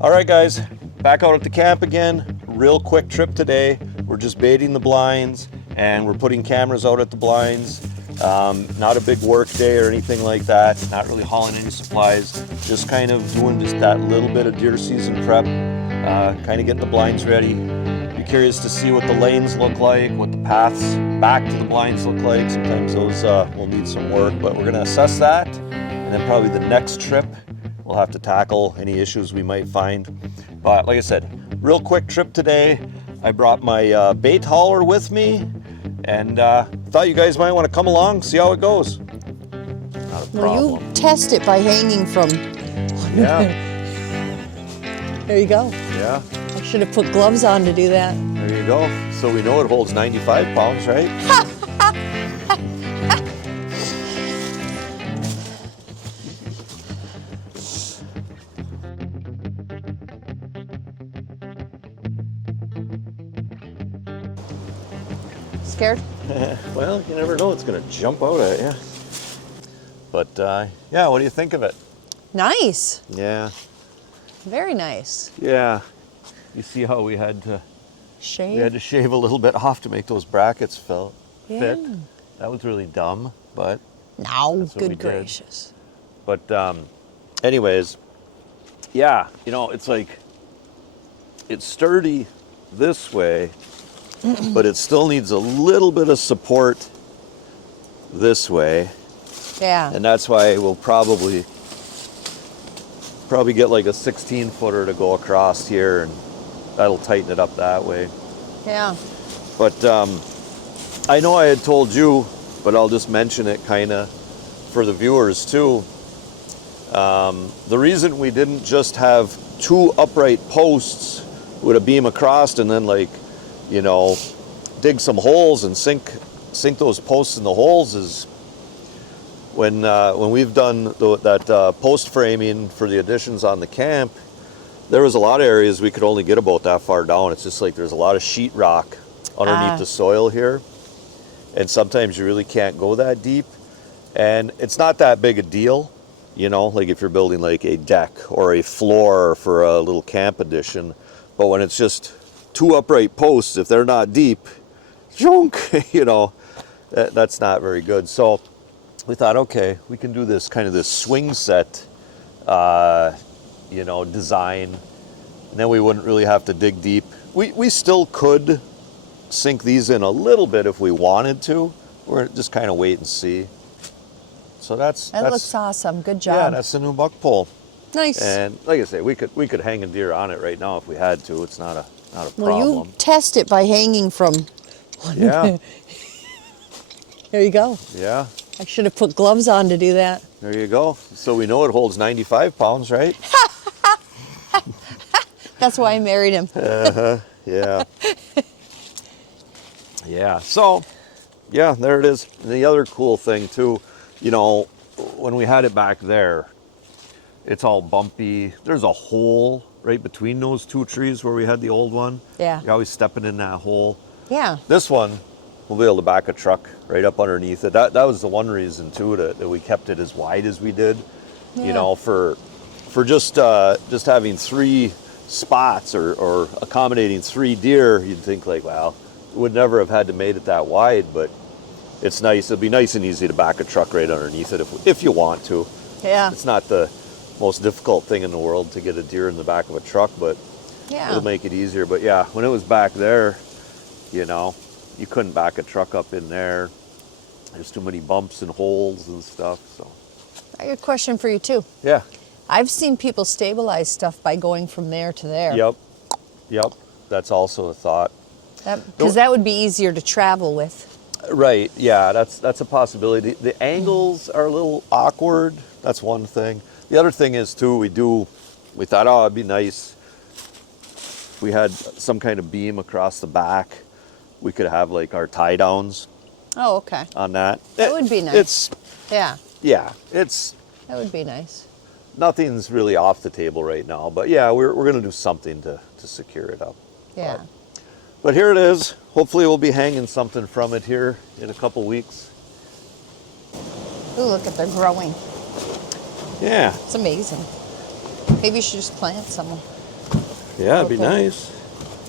All right, guys, back out at the camp again. Real quick trip today. We're just baiting the blinds and we're putting cameras out at the blinds. Not a big work day or anything like that. Not really hauling any supplies. Just kind of doing just that little bit of deer season prep. Kind of getting the blinds ready. Be curious to see what the lanes look like, what the paths back to the blinds look like. Sometimes those will need some work, but we're gonna assess that. And then probably the next trip, we'll have to tackle any issues we might find. But like I said, real quick trip today. I brought my bait hauler with me and thought you guys might want to come along, see how it goes. Not a problem. Well, you test it by hanging from... Yeah. There you go. Yeah. I should have put gloves on to do that. There you go. So we know it holds 95 pounds, right? Scared? Well, you never know, it's going to jump out at you. But yeah, what do you think of it? Nice. Yeah. Very nice. Yeah. You see how we had to Shave. shave a little bit off to make those brackets fit. Yeah. That was really dumb, but No, That's what we good did. gracious. But anyways, yeah, you know, it's like, it's sturdy this way, but it still needs a little bit of support this way. Yeah. And that's why we'll probably get like a 16 footer to go across here, and that'll tighten it up that way. Yeah. But I know I had told you, but I'll just mention it kind of for the viewers too. The reason we didn't just have two upright posts with a beam across and then, like, you know, dig some holes and sink those posts in the holes is when we've done that post framing for the additions on the camp, there was a lot of areas we could only get about that far down. It's just like there's a lot of sheetrock underneath the soil here, and sometimes you really can't go that deep. And it's not that big a deal, you know, like if you're building like a deck or a floor for a little camp addition. But when it's just two upright posts, if they're not deep, you know, that's not very good. So we thought, okay, we can do this kind of this swing set, you know, design, and then we wouldn't really have to dig deep. We still could sink these in a little bit if we wanted to. We're just kind of wait and see. So that looks awesome. Good job. Yeah, that's the new buck pole. Nice. And like I say, we could hang a deer on it right now if we had to. It's not a problem. Well, you test it by hanging from... Yeah. There you go. Yeah. I should have put gloves on to do that. There you go. So we know it holds 95 pounds, right? That's why I married him. Yeah. Yeah. So, yeah, there it is. And the other cool thing too, you know, when we had it back there, it's all bumpy. There's a hole right between those two trees where we had the old one. Yeah. You're always stepping in that hole. Yeah. This one, we'll be able to back a truck right up underneath it. That was the one reason too that we kept it as wide as we did. Yeah. You know, for just having three spots or accommodating three deer, you'd think like, well, would never have had to made it that wide, but it's nice. It'll be nice and easy to back a truck right underneath it if you want to. Yeah. It's not the most difficult thing in the world to get a deer in the back of a truck, but Yeah. it'll make it easier. But yeah, when it was back there, you know, you couldn't back a truck up in there. There's too many bumps and holes and stuff. So I got a question for you too. yeah. I've seen people stabilize stuff by going from there to there. Yep. That's also a thought. Because that would be easier to travel with. Right. Yeah. That's a possibility. The angles are a little awkward. That's one thing. The other thing is too, we thought, oh, it'd be nice if we had some kind of beam across the back. We could have like our tie downs Oh, okay. on that. That would be nice. That would be nice. Nothing's really off the table right now, but yeah, we're going to do something to secure it up. Yeah. But here it is. Hopefully we'll be hanging something from it here in a couple weeks. Ooh, look at they're growing. Yeah. It's amazing. Maybe you should just plant some. Yeah, it'd be Okay. nice,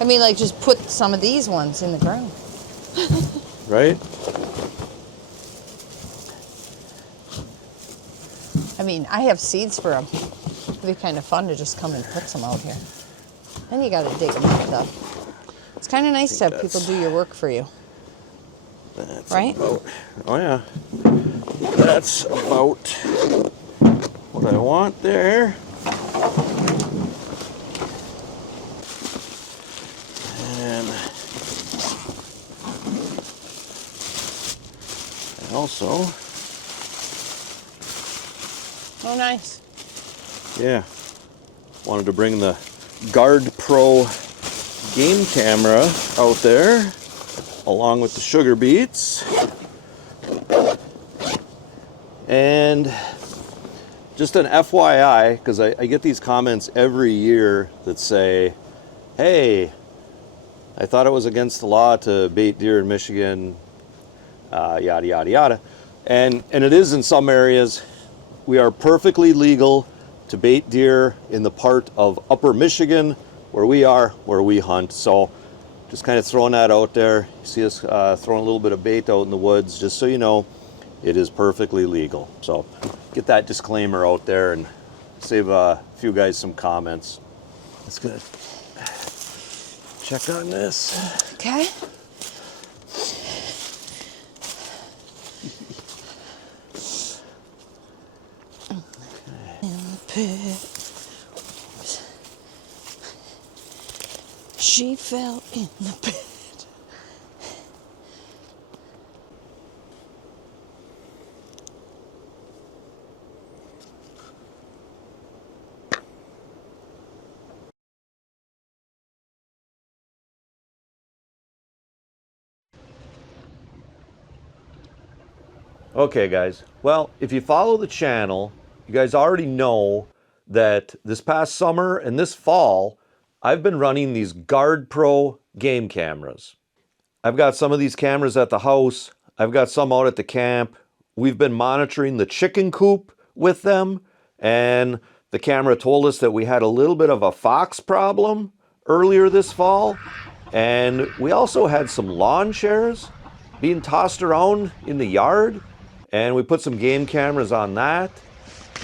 I mean, like, just put some of these ones in the ground. right? I mean, I have seeds for them. It'd be kind of fun to just come and put some out here. Then you got to dig them up, though. It's kind of nice to have people do your work for you. That's Right? about, oh yeah, that's about what I want there. And also, Oh, nice. yeah, wanted to bring the Guard Pro game camera out there along with the sugar beets. And just an FYI, because I get these comments every year that say, hey, I thought it was against the law to bait deer in Michigan, yada, yada, yada. And it is in some areas. We are perfectly legal to bait deer in the part of Upper Michigan where we hunt. So just kind of throwing that out there. You see us throwing a little bit of bait out in the woods, just so you know, it is perfectly legal. So get that disclaimer out there and save a few guys some comments. That's good. Check on this. Okay. In the pit. She fell in the pit. Okay, guys. Well, if you follow the channel, you guys already know that this past summer and this fall, I've been running these Guard Pro game cameras. I've got some of these cameras at the house. I've got some out at the camp. We've been monitoring the chicken coop with them, and the camera told us that we had a little bit of a fox problem earlier this fall. And we also had some lawn chairs being tossed around in the yard, and we put some game cameras on that.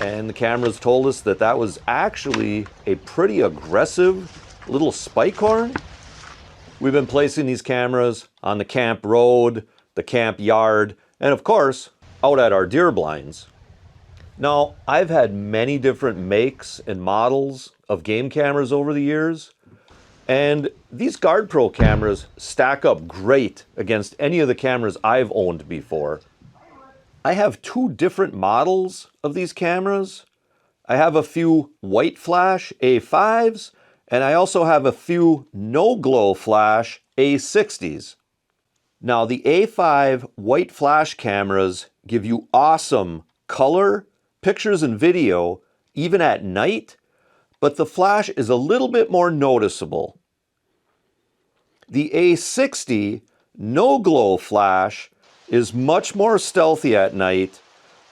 And the cameras told us that that was actually a pretty aggressive little spike horn. We've been placing these cameras on the camp road, the camp yard, and of course, out at our deer blinds. Now, I've had many different makes and models of game cameras over the years, and these Guard Pro cameras stack up great against any of the cameras I've owned before. I have two different models of these cameras. I have a few white flash A5s, and I also have a few no glow flash A60s. Now, the A5 white flash cameras give you awesome color, pictures, and video, even at night, but the flash is a little bit more noticeable. The A60 no glow flash is much more stealthy at night,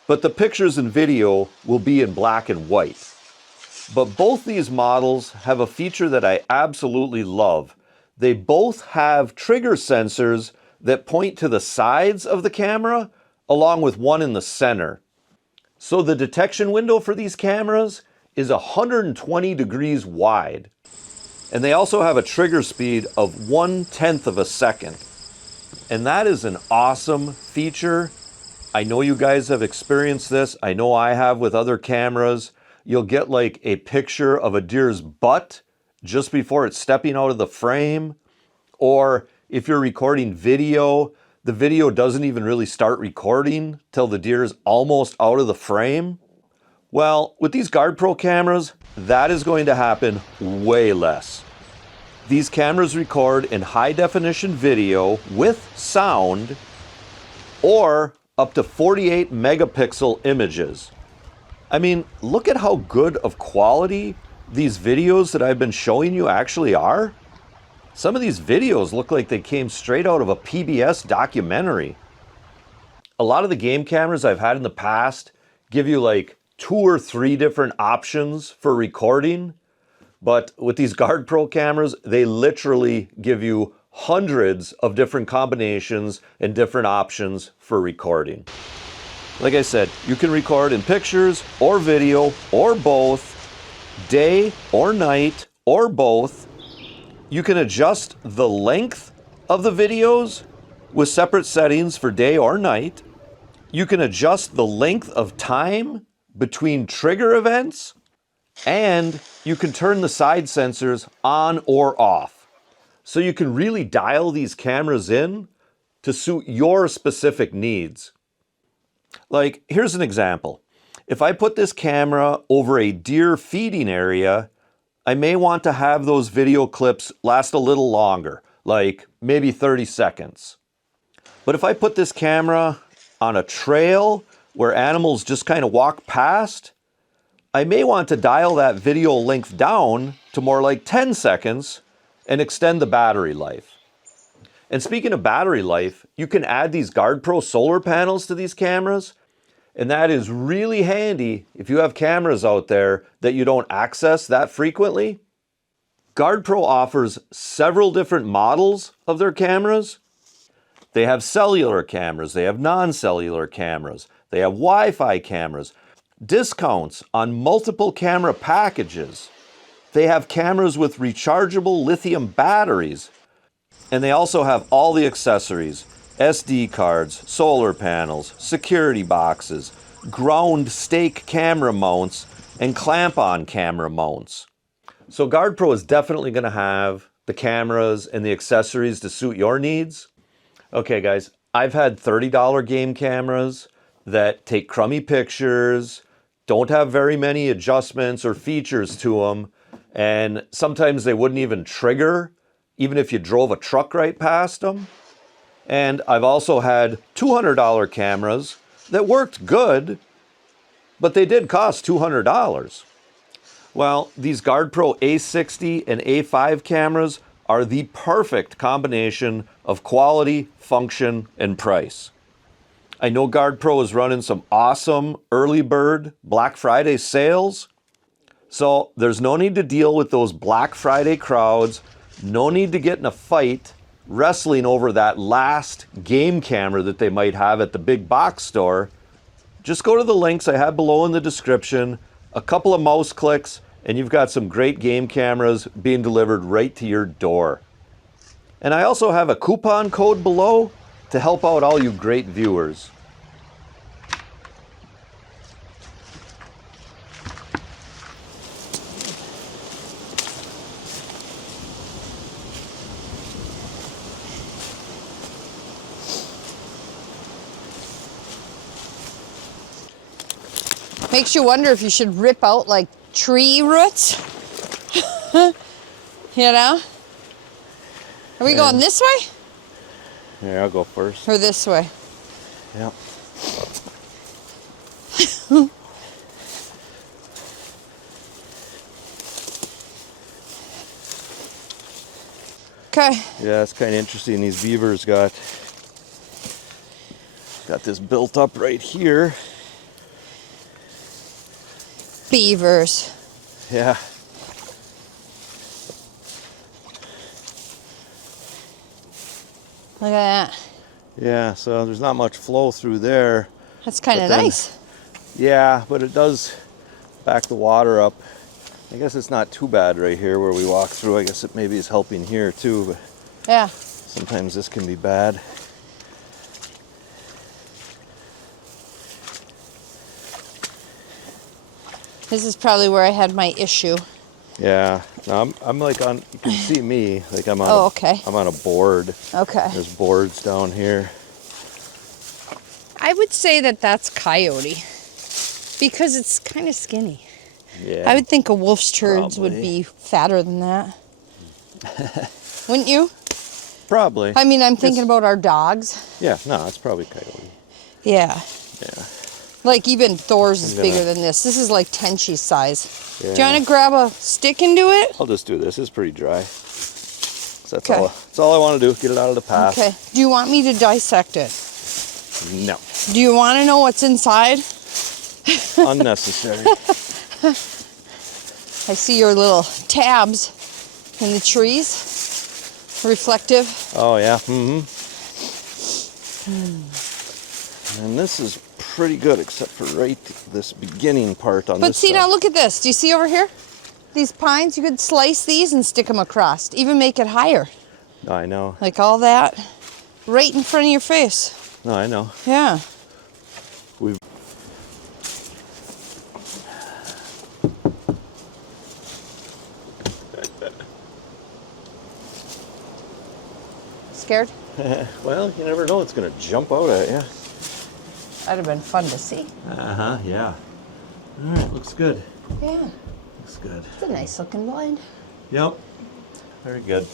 but the pictures and video will be in black and white. But both these models have a feature that I absolutely love. They both have trigger sensors that point to the sides of the camera, along with one in the center. So the detection window for these cameras is 120 degrees wide. And they also have a trigger speed of 1/10 of a second. And that is an awesome feature. I know you guys have experienced this. I know I have with other cameras. You'll get like a picture of a deer's butt just before it's stepping out of the frame. Or if you're recording video, the video doesn't even really start recording till the deer is almost out of the frame. Well, with these Guard Pro cameras, that is going to happen way less. These cameras record in high definition video with sound, or up to 48 megapixel images. I mean, look at how good of quality these videos that I've been showing you actually are. Some of these videos look like they came straight out of a PBS documentary. A lot of the game cameras I've had in the past give you like 2 or 3 different options for recording. But with these Guard Pro cameras, they literally give you hundreds of different combinations and different options for recording. Like I said, you can record in pictures or video or both, day or night or both. You can adjust the length of the videos with separate settings for day or night. You can adjust the length of time between trigger events, and you can turn the side sensors on or off. So you can really dial these cameras in to suit your specific needs. Like, here's an example. If I put this camera over a deer feeding area, I may want to have those video clips last a little longer, like maybe 30 seconds. But if I put this camera on a trail where animals just kind of walk past, I may want to dial that video length down to more like 10 seconds and extend the battery life. And speaking of battery life, you can add these Guard Pro solar panels to these cameras, and that is really handy if you have cameras out there that you don't access that frequently. Guard Pro offers several different models of their cameras. They have cellular cameras, they have non-cellular cameras, they have Wi-Fi cameras, discounts on multiple camera packages. They have cameras with rechargeable lithium batteries, and they also have all the accessories: SD cards, solar panels, security boxes, ground stake camera mounts, and clamp-on camera mounts. So Guard Pro is definitely going to have the cameras and the accessories to suit your needs. Okay guys, I've had $30 game cameras that take crummy pictures, don't have very many adjustments or features to them, and sometimes they wouldn't even trigger, even if you drove a truck right past them. And I've also had $200 cameras that worked good, but they did cost $200. Well, these Guard Pro A60 and A5 cameras are the perfect combination of quality, function, and price. I know Guard Pro is running some awesome early bird Black Friday sales, so there's no need to deal with those Black Friday crowds, no need to get in a fight wrestling over that last game camera that they might have at the big box store. Just go to the links I have below in the description, a couple of mouse clicks, and you've got some great game cameras being delivered right to your door. And I also have a coupon code below to help out all you great viewers. Makes you wonder if you should rip out like tree roots. You know? Are we going this way? Yeah, I'll go first. Or this way? Yeah. Okay. Yeah, it's kind of interesting. These beavers got this built up right here. Beavers. Yeah. Look at that. Yeah, so there's not much flow through there. That's kind of But then- nice. Yeah, but it does back the water up. I guess it's not too bad right here where we walk through. I guess it maybe is helping here too, but Yeah. sometimes this can be bad. This is probably where I had my issue. Yeah, no, I'm like on. You can see me like I'm on. Oh, okay. I'm on a board. Okay. There's boards down here. I would say that that's coyote because it's kind of skinny. Yeah. I would think a wolf's turds would Probably. be fatter than that. Wouldn't you? Probably. I mean, I'm thinking about our dogs. Yeah, no, it's probably coyote. Yeah. Yeah. Like even Thor's is I'm gonna- bigger than this. This is like Tenchi's size. Do you Yeah. want to grab a stick and do it? I'll just do this. It's pretty dry. So that's Okay. That's all I want to do. Get it out of the path. Okay. Do you want me to dissect it? No. Do you want to know what's inside? Unnecessary. I see your little tabs in the trees, reflective. Oh yeah. And this is pretty good, except for right this beginning part on But this see, side. now look at this. Do you see over here? These pines, you could slice these and stick them across, even make it higher. I know. Like all that, right in front of your face. No, I know. Yeah. We've Scared? well, you never know. It's gonna jump out at you. That'd have been fun to see. Yeah. All right, looks good. Yeah. Looks good. It's a nice looking blind. Yep. Very good.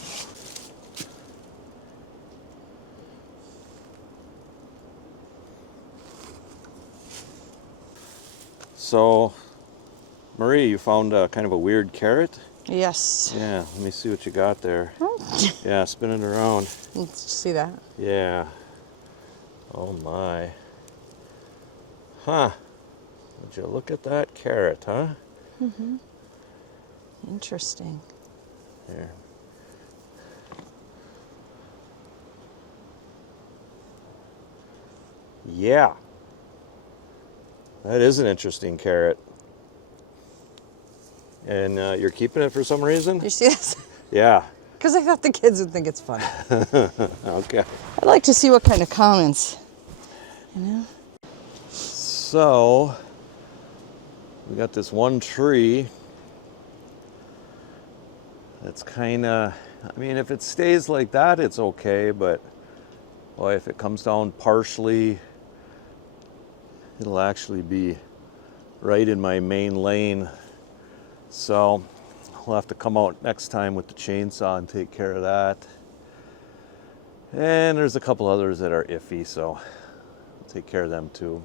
So, Marie, you found kind of a weird carrot? Yes. Yeah, let me see what you got there. Yeah, spin it around. Let's see that. Yeah. Oh my. Huh. Would you look at that carrot, huh? Interesting. There. Yeah. That is an interesting carrot. And you're keeping it for some reason? You see this? Yeah. Because I thought the kids would think it's funny. Okay. I'd like to see what kind of comments. You know? So, we got this one tree that's kind of, I mean, if it stays like that, it's okay, but boy, if it comes down partially, it'll actually be right in my main lane. So, we'll have to come out next time with the chainsaw and take care of that. And there's a couple others that are iffy, so I'll take care of them too.